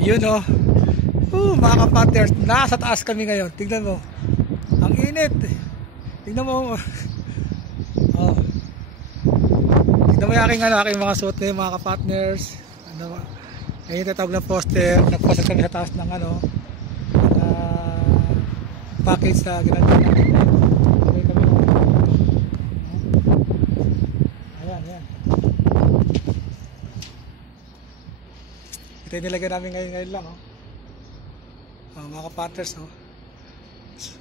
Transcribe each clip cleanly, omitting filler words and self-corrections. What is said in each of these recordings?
Yun oh. Mga kapatners, nasa taas kami ngayon. Tingnan mo. Ang init. Tingnan mo. Oh. Tingnan mo yung aking mga suot na yung mga kapatners. Ano, ayun tatawag na poster. Nagposter kami sa taas ng package na ginagawa namin. Ayan. Ito yung nilagay namin ngayon lang. Mga kapatners.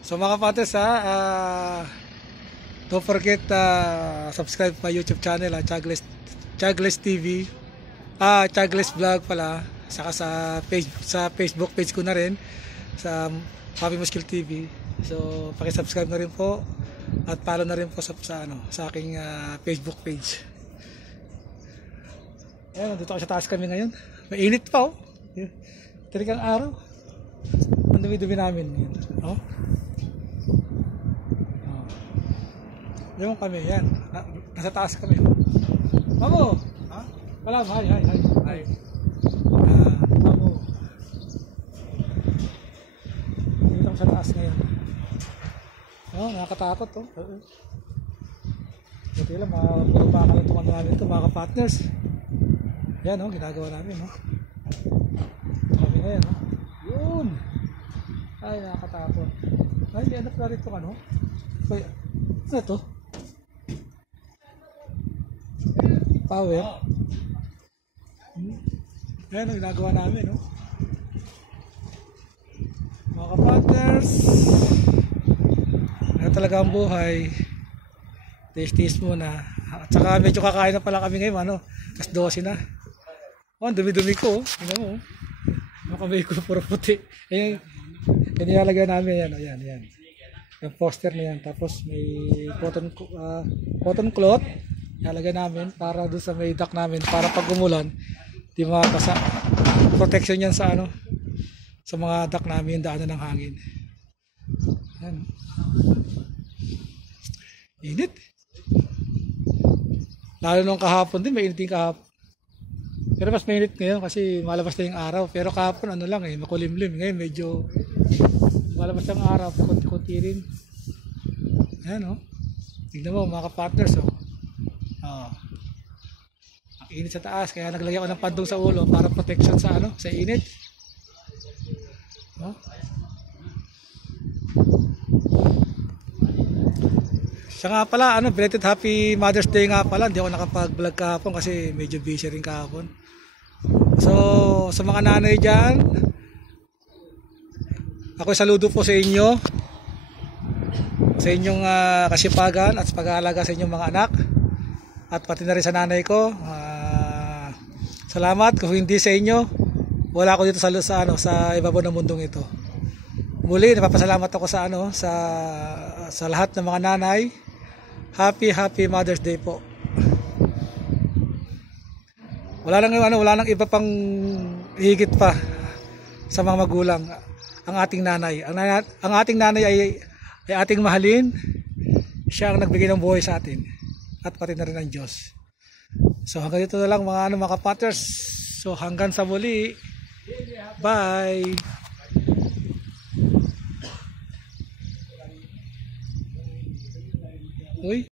So mga kapatners, don't forget subscribe my YouTube channel, Chagless TV, Chagless Vlog pala, saka sa Facebook page ko na rin, sa Papi Muskil TV. So paki-subscribe na rin po at follow na rin po sa aking Facebook page. Ayan, dito ako sa taas kami ngayon. Mainit pa Talagang araw. Ang dumi-dumi namin ngayon. Yung kami, yan. Nasa taas kami. Mamo! Ha? Wala, hi. Mamo. Dito ako sa taas ngayon. Nakakatakot Buti lang, puro baka lang itong namin ito, mga kapatners. Yan ginagawa namin kami ngayon Yun! Ay, nakakatakot. Ay, anak na rin itong Ay, ano ito? Power. Ayan, ginagawa namin mga kapatners. Ano talaga ang buhay. Taste muna. At saka medyo kakain na pala kami ngayon Kas 12 na. Ang dumi-dumi ko Tingnan mo Ang kamay ko puro puti. Ayan, nilalagay namin yan. Yung poster na yan. Tapos may cotton cloth nilalagay namin para doon sa may duct namin, para pag umulan di makakasa. Protection yan sa sa mga duct namin, yung daanan ng hangin. Yan. Init. Lalo nung kahapon din, mainit din kahapon. Pero mas mainit ngayon kasi malabas na yung araw. Pero kahapon makulimlim. Ngayon medyo malabas na yung araw, konti-konti rin. Ayan Tignan mo mga kapatners Ang init sa taas, kaya naglagay ako ng pandong sa ulo para protection sa sa init. Siya nga pala, belated Happy Mother's Day nga pala. Hindi ako nakapag-vlog kahapon kasi medyo busy rin kahapon. So, sa mga nanay dyan, ako saludo po sa inyo, sa inyong kasipagan at pag-aalaga sa inyong mga anak, at pati na rin sa nanay ko. Salamat. Kung hindi sa inyo, wala ako dito sa ibabaw ng mundong ito. Muli, napapasalamat ako sa lahat ng mga nanay. Happy Mother's Day po. Wala nang iba pang higit pa sa mga magulang ang ating nanay. Ang ating nanay ay ating mahalin. Siya ang nagbigay ng buhay sa atin at pati na rin ang Diyos. So hanggang dito na lang mga kapatners. So hanggang sa muli. Bye. Uy.